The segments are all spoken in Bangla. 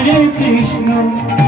Hare Krishna.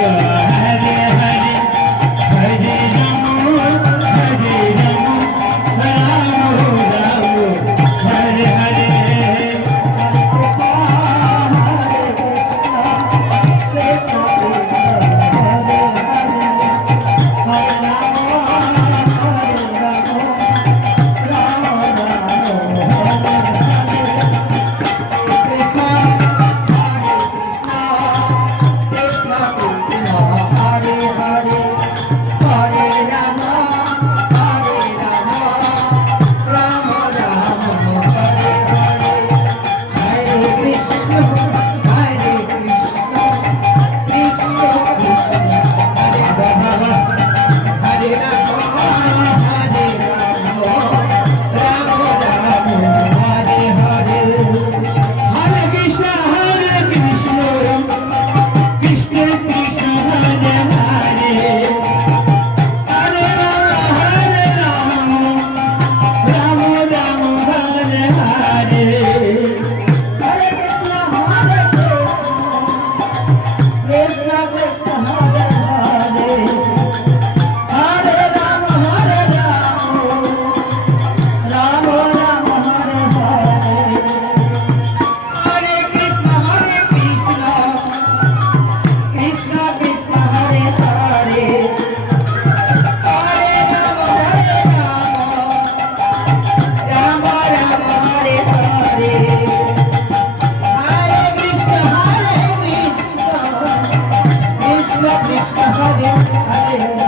Yeah. Krishna Hare Hare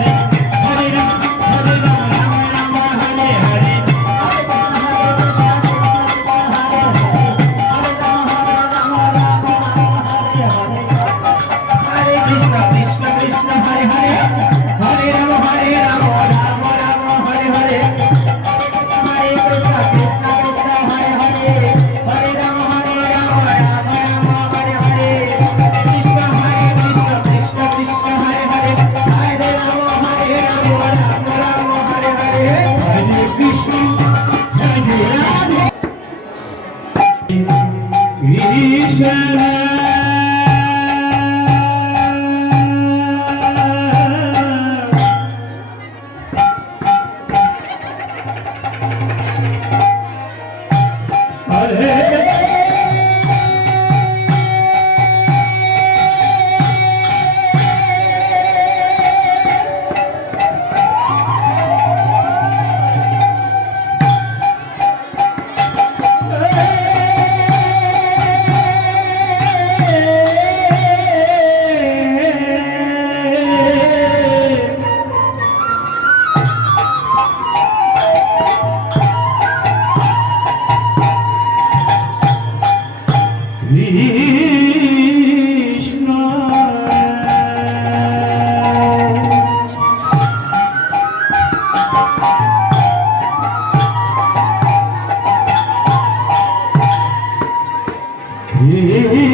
E, e, e.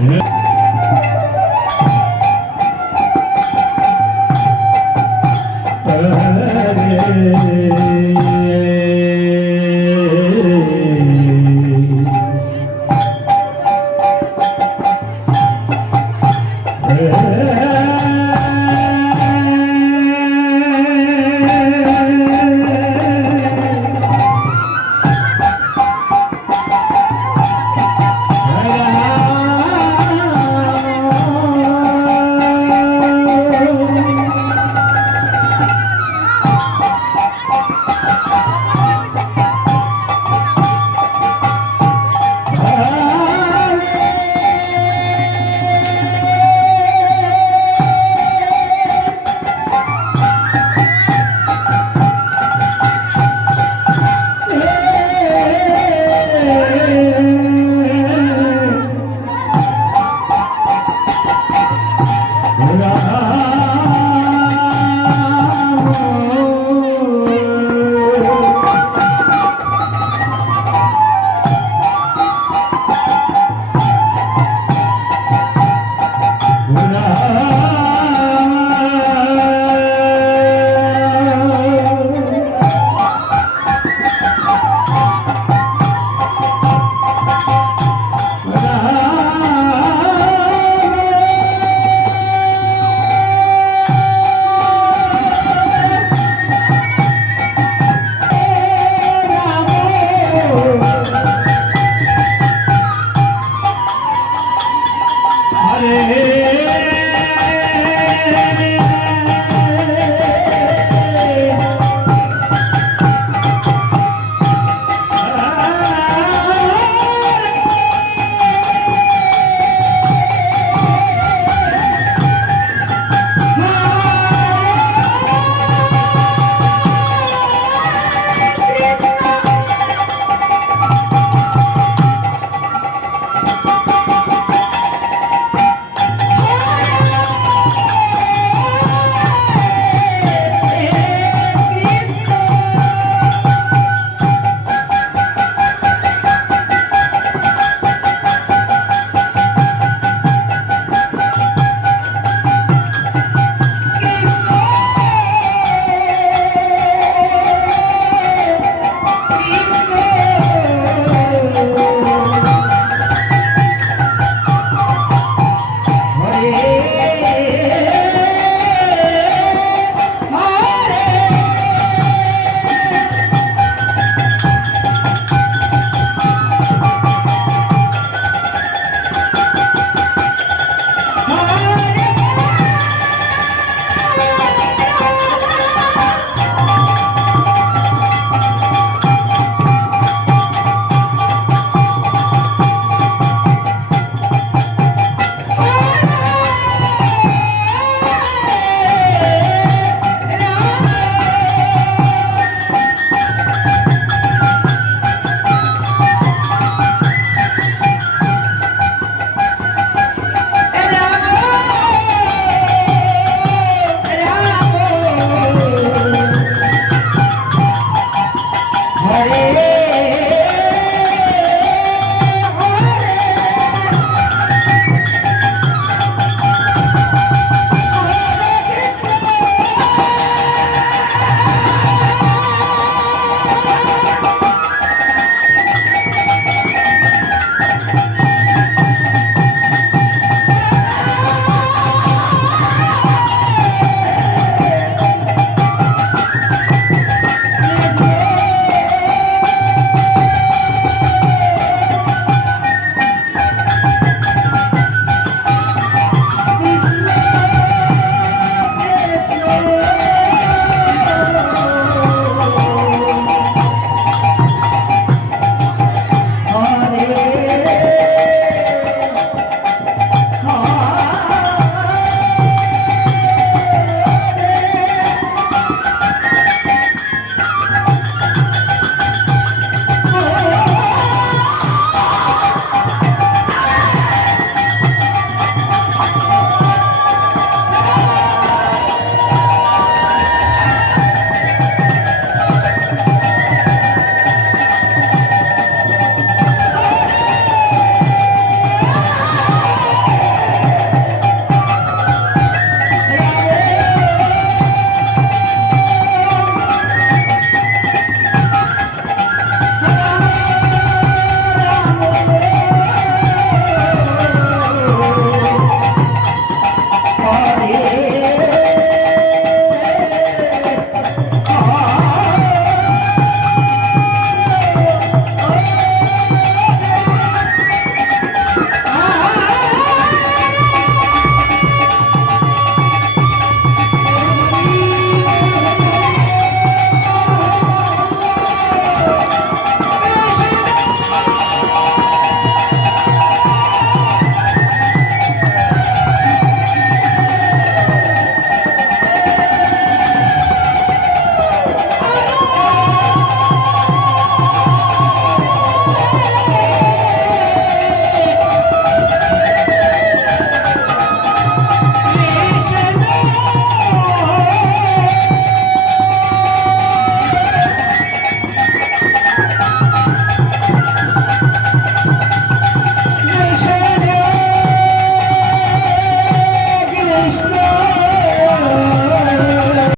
Yeah.